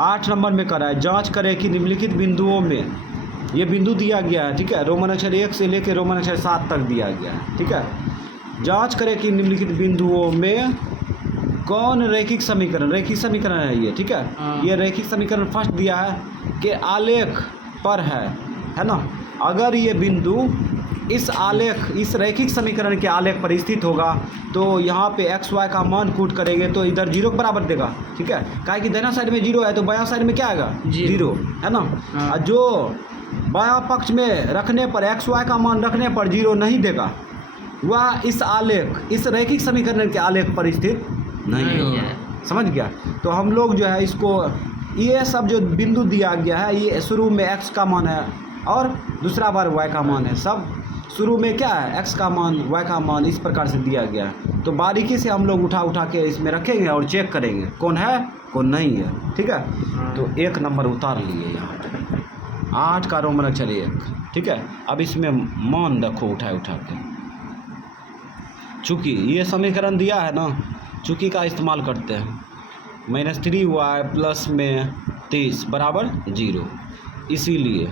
8 number में कर रहा है, जांच करें कि निम्नलिखित बिंदुओं में, ये बिंदु दिया गया है, ठीक है, रोमन अक्षर 1 से लेकर रोमन अक्षर 7 तक दिया गया है, ठीक है। जांच करें कि निम्नलिखित बिंदुओं में कौन रैखिक समीकरण है ये, ठीक है। ये रैखिक समीकरण फर्स्ट दिया है कि आलेख पर है ना। अगर ये बिंदु इस रैखिक समीकरण के आलेख पर स्थित होगा तो यहाँ पे एक्स वाई का मान कूट करेंगे तो इधर 0 के बराबर देगा, ठीक है। काहे कि दाहिना साइड में 0 है तो बायां साइड में क्या आएगा, 0 है ना। और जो बायां पक्ष में रखने पर एक्स वाई का मान रखने पर 0 नहीं देगा, वह इस रैखिक समीकरण के आलेख पर स्थित नहीं है। समझ गया। तो हम लोग जो है इसको, ये सब जो बिंदु दिया गया है, ये शुरू में x का मान है और दूसरा बार y का मान है। सब शुरू में क्या है, x का मान, y का मान, इस प्रकार से दिया गया है। तो बारीकी से हम लोग उठा के इसमें रखेंगे और चेक करेंगे कौन है कौन नहीं है, ठीक है। तो 1 नंबर उतार लिए यहाँ, 8 का रोमन अक्षर 1, ठीक है। अब इसमें मान रखो उठा के, चूँकि ये समीकरण दिया है ना, चूँकि का इस्तेमाल करते हैं। -3y प्लस में 30 बराबर 0, इसीलिए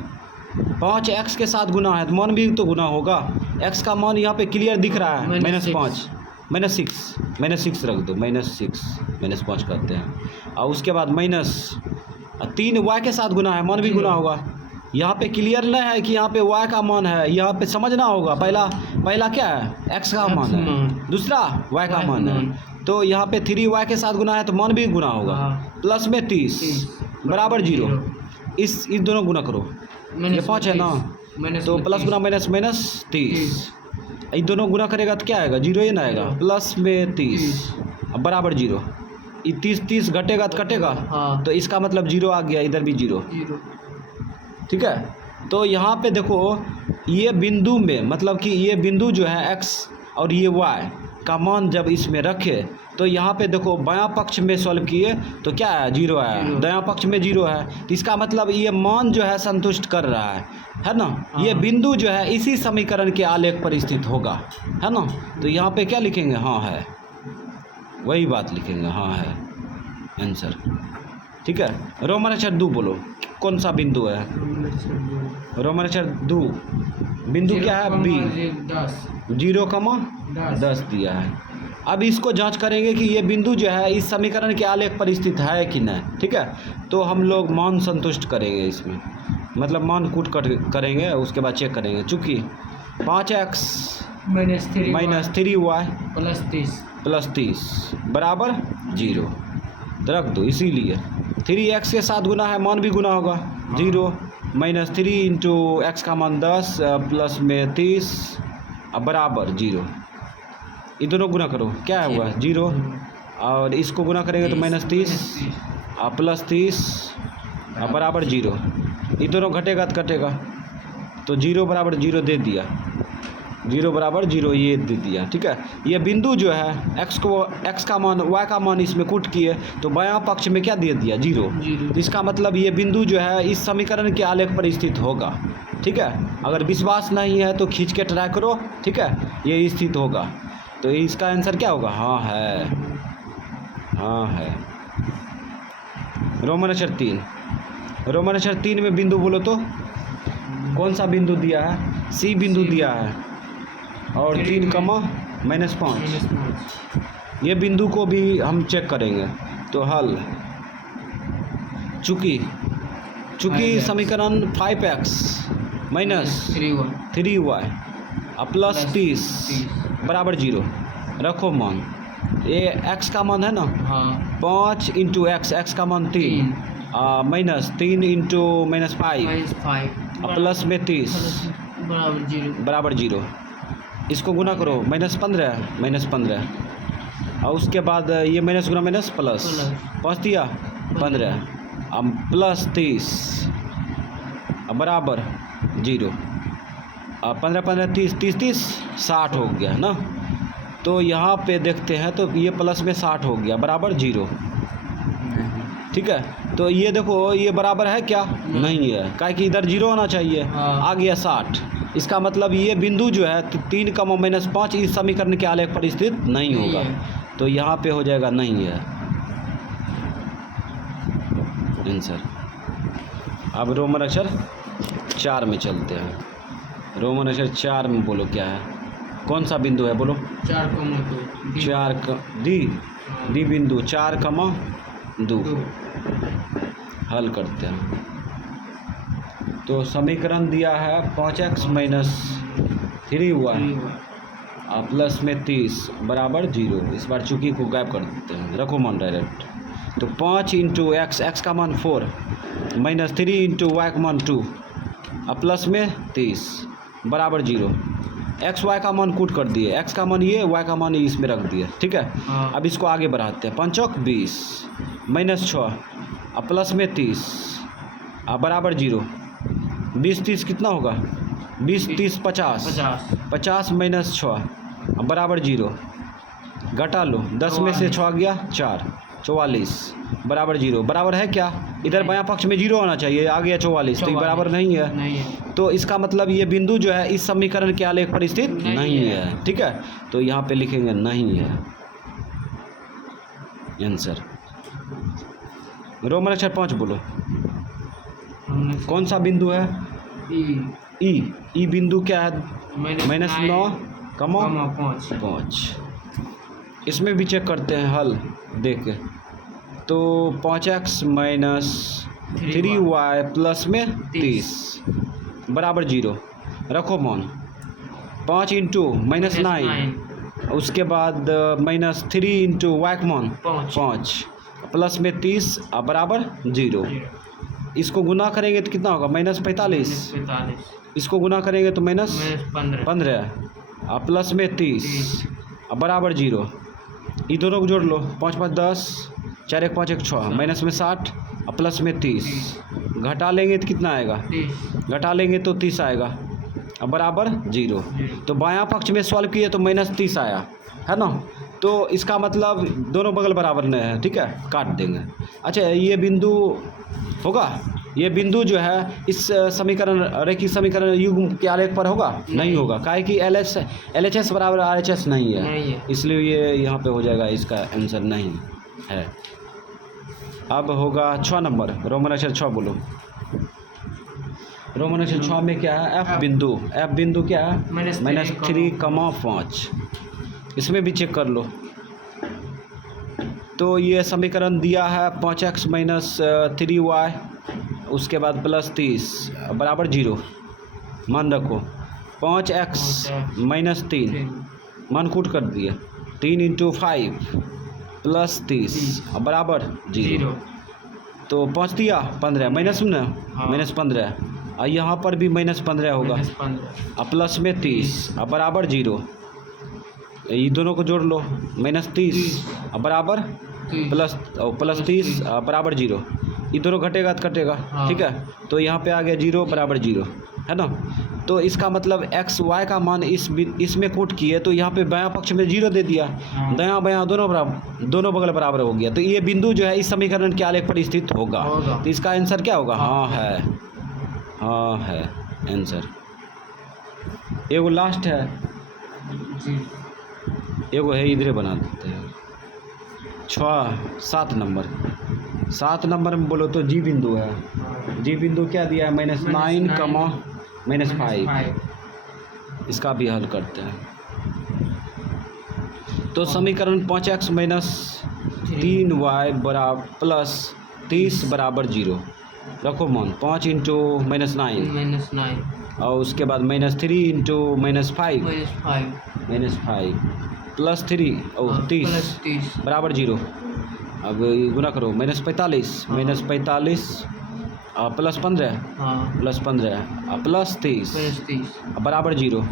5x के साथ गुना है तो मान भी तो गुना होगा। x का मान यहाँ पे क्लियर दिख रहा है, -6 रख दो, -5 करते हैं। और उसके बाद -3y के साथ गुना है, मान भी गुना होगा। यहाँ पे क्लियर नहीं है कि यहाँ पे y का मान है, यहाँ पे समझना होगा। पहला क्या है, x का मान है, दूसरा y का मान है। तो यहाँ पे 3y के साथ गुना है तो मान भी गुना होगा। प्लस में 30 बराबर 0, इस दोनों गुना करो, ये 5 है ना, तो प्लस गुना माइनस 30, ये दोनों गुना करेगा तो क्या आएगा, 0 ही ना आएगा। प्लस में 30 अब बराबर 0, ये 30 घटेगा तो कटेगा, तो इसका मतलब 0 आ गया, इधर भी 0, ठीक है। तो यहाँ पे देखो ये बिंदु में, मतलब कि ये बिंदु जो है x और ये y का मान जब इसमें रखे तो यहाँ पे देखो बायां पक्ष में सॉल्व किए तो क्या है, 0 है, दायां पक्ष में 0 है। तो इसका मतलब ये मान जो है संतुष्ट कर रहा है ना। ये बिंदु जो है इसी समीकरण के आलेख पर स्थित होगा, है ना। तो यहाँ पे क्या लिखेंगे, हाँ है, वही बात लिखेंगे, हाँ है आंसर, ठीक है। रोमन अक्षर 2 बोलो, कौन सा बिंदु है, रोमन अक्षर 2 बिंदु क्या है, बी, 0,10 दिया है। अब इसको जांच करेंगे कि ये बिंदु जो है इस समीकरण के आलेख पर स्थित है कि नहीं, ठीक है। तो हम लोग मान संतुष्ट करेंगे इसमें, मतलब मान कूट करेंगे, उसके बाद चेक करेंगे। चूँकि 5x -3y प्लस 30 बराबर 0 रख दो, इसीलिए 3x के साथ गुना है, मान भी गुना होगा, 0 -3 इंटू x का मान 10 प्लस में 30 अब बराबर 0, ये दोनों गुना करो, क्या है हुआ 0, और इसको गुना करेंगे तो -30 प्लस 30 अब बराबर 0, ये दोनों घटेगा तो कटेगा, तो 0 बराबर 0 दे दिया, 0 बराबर 0 ये दे दिया, ठीक है। ये बिंदु जो है x का मान y का मान इसमें कूट किए तो बायां पक्ष में क्या दे दिया, 0। इसका मतलब ये बिंदु जो है इस समीकरण के आलेख पर स्थित होगा, ठीक है। अगर विश्वास नहीं है तो खींच के ट्राई करो, ठीक है, ये स्थित होगा। तो इसका आंसर क्या होगा, हाँ है, हाँ है। रोमन अक्षर 3 में बिंदु बोलो तो कौन सा बिंदु दिया है, सी बिंदु दिया है और 3,-5, ये बिंदु को भी हम चेक करेंगे। तो हल, चूँकि समीकरण 5x - 3y प्लस 30 बराबर 0 रखो मान, ये x का मान है ना, 5 इंटू x का मान 3 -3 इंटू -5 प्लस में 30 बराबर 0, इसको गुना करो, -15 और उसके बाद ये माइनस गुना माइनस प्लस 5 दिया 15 अब प्लस 30 बराबर 0, अब 15 30 60 हो गया ना। तो यहाँ पे देखते हैं तो ये प्लस में 60 हो गया बराबर 0, ठीक है। तो ये देखो ये बराबर है क्या, नहीं है, काहे कि इधर 0 आना चाहिए, आ गया 60। इसका मतलब ये बिंदु जो है 3,-5 इस समीकरण के आलेख पर स्थित नहीं होगा, तो यहाँ पे हो जाएगा नहीं है आंसर। अब रोमन अक्षर 4 में चलते हैं। रोमन अक्षर 4 में बोलो क्या है, कौन सा बिंदु है बोलो। 4,2 डी बिंदु 4,2 हल करते हैं। तो समीकरण दिया है 5x - 3y प्लस में 30 बराबर 0। इस बार चूकी को गायब कर देते हैं, रखो मान डायरेक्ट। तो 5 इंटू x का मान 4 - 3 इंटू y का मान 2 प्लस में 30 बराबर 0। एक्स वाई का मान कूट कर दिए, x का मान ये, y का मान इसमें रख दिए, ठीक है। अब इसको आगे बढ़ाते हैं। 5 × 20 -6 प्लस में 30 बराबर 0। 20 30 कितना होगा, 20 30 50 50 - 6 बराबर 0। घटा लो, 10 में से 6 गया 4 44 बराबर 0। बराबर है क्या, इधर बायां पक्ष में 0 आना चाहिए, आ गया 44, तो ये बराबर नहीं है। तो इसका मतलब ये बिंदु जो है इस समीकरण के आलेख पर स्थित नहीं है, ठीक है। तो यहाँ पे लिखेंगे नहीं है आंसर। रोमन अक्षर 5 बोलो, कौन सा बिंदु है। ई बिंदु क्या है, -9,5। इसमें भी चेक करते हैं हल देख के। तो 5x - 3y प्लस में 30 बराबर 0। रखो मान 5 इंटू -9, उसके बाद -3 इंटू y का मान 5 प्लस में 30 बराबर 0। इसको गुना करेंगे तो कितना होगा, -45। इसको गुना करेंगे तो -15 प्लस में 30 बराबर 0। ये दोनों को जोड़ लो, 5 5 10, 4 1 5 1 6, माइनस में 60 प्लस में 30। घटा लेंगे तो कितना आएगा, घटा लेंगे तो 30 आएगा बराबर 0। तो बायां पक्ष में सॉल्व किए तो -30 आया है ना। तो इसका मतलब दोनों बगल बराबर नहीं है, ठीक है, काट देंगे। अच्छा, ये बिंदु होगा, ये बिंदु जो है इस समीकरण रेखीय समीकरण युग्म के आलेख पर होगा, नहीं होगा, काहे कि LHS बराबर RHS नहीं है, इसलिए ये यहाँ पे हो जाएगा, इसका आंसर नहीं है। अब होगा 6 नंबर, रोमन अक्षर 6 बोलो। रोमन अक्षर 6 में क्या है, F बिंदु क्या है, -3,5। इसमें भी चेक कर लो। तो ये समीकरण दिया है 5x - 3y, उसके बाद +30 बराबर 0। मान रखो 5x - 3 मान कूट कर दिया, 3 × 5 + 30 बराबर 0। तो 5 दिया 15 माइनस में -15, और यहाँ पर भी -15 होगा, प्लस में 30 बराबर 0। ये दोनों को जोड़ लो, -30 बराबर +30 बराबर 0। ये दोनों घटेगा तो कटेगा, ठीक है। तो यहाँ पे आ गया 0 बराबर 0, है ना। तो इसका मतलब x y का मान इसमें कोट किए तो यहाँ पे बायां पक्ष में 0 दे दिया, दायां बायां दोनों बगल बराबर हो गया। तो ये बिंदु जो है इस समीकरण के आलेख पर स्थित होगा। तो इसका आंसर क्या होगा, हाँ है आंसर। एगो लास्ट है, एगो है, इधरे बना देते हैं। 7 नंबर में बोलो तो जी बिंदु है। जी बिंदु क्या दिया है, -9, -5। इसका भी हल करते हैं। तो समीकरण 5x - 3y + 30 बराबर 0। रखो मान 5 × -9 और उसके बाद -3 × -5 प्लस 3 और 30 बराबर 0। अब गुना करो, -45 प्लस 15 प्लस 30 बराबर 0।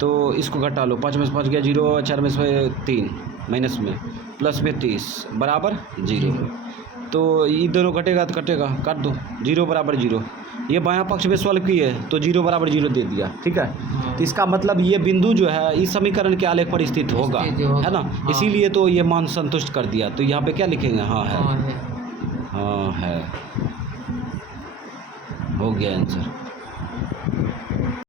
तो इसको घटा लो, 5 में से 5 गया 0, 4 में से 3 माइनस में प्लस में 30 बराबर 0। तो ये दोनों घटेगा तो कटेगा, काट दो, 0 बराबर 0। ये बायां पक्ष में सॉल्व किए तो 0 बराबर 0 दे दिया, ठीक है। तो इसका मतलब ये बिंदु जो है इस समीकरण के आलेख पर स्थित होगा, है ना। इसीलिए तो ये मान संतुष्ट कर दिया। तो यहाँ पे क्या लिखेंगे, हाँ है, हो गया आंसर।